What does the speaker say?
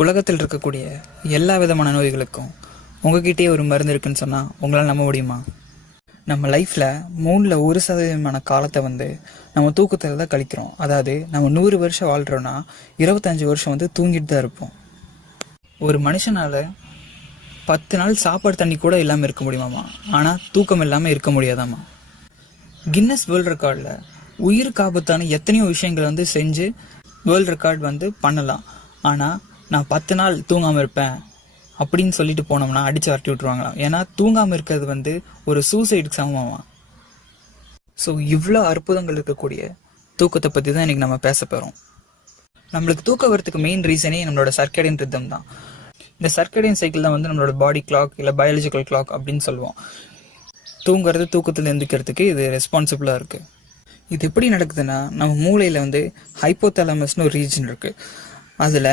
உலகத்தில் இருக்கக்கூடிய எல்லா விதமான நோய்களுக்கும் உங்ககிட்டயே ஒரு மருந்து இருக்குன்னு சொன்னால் உங்களால் நம்ப முடியுமா? நம்ம லைஃப்பில் 1% காலத்தை நம்ம தூக்கத்தில் தான் கழிக்கிறோம். அதாவது நம்ம 100 வருஷம் வாழ்கிறோன்னா 25 வருஷம் தூங்கிட்டு தான் இருப்போம். ஒரு மனுஷனால் 10 நாள் சாப்பாடு தண்ணி கூட இல்லாமல் இருக்க முடியுமாமா, ஆனால் தூக்கம் இல்லாமல் இருக்க முடியாதாமா. கின்னஸ் வேர்ல்ட் ரெக்கார்டில் உயிருக்கு ஆபத்தான எத்தனையோ விஷயங்கள் செஞ்சு வேர்ல்ட் ரெக்கார்ட் பண்ணலாம். ஆனால் நான் 10 நாள் தூங்காமல் இருப்பேன் அப்படின்னு சொல்லிட்டு போனோம்னா அடித்து வரட்டி விட்டுருவாங்களாம். ஏன்னா தூங்காமல் இருக்கிறது ஒரு சூசைடுக்கு சமமாமா. ஸோ இவ்வளோ அற்புதங்கள் இருக்கக்கூடிய தூக்கத்தை பற்றி தான் இன்றைக்கி நம்ம பேச போகிறோம். நம்மளுக்கு தூக்கம் வரதுக்கு மெயின் ரீசனே நம்மளோட சர்க்கடியன் ரிதம் தான். இந்த சர்க்கடியன் சைக்கிள் தான் நம்மளோட பாடி கிளாக் இல்லை பயாலஜிக்கல் கிளாக் அப்படின்னு சொல்லுவோம். தூங்குறது தூக்கத்தில் எழுந்திக்கிறதுக்கு இது ரெஸ்பான்சிபிளாக இருக்குது. இது எப்படி நடக்குதுன்னா, நம்ம மூளையில் ஹைப்போதாலமஸ்னு ஒரு ரீஜன் இருக்குது. அதில்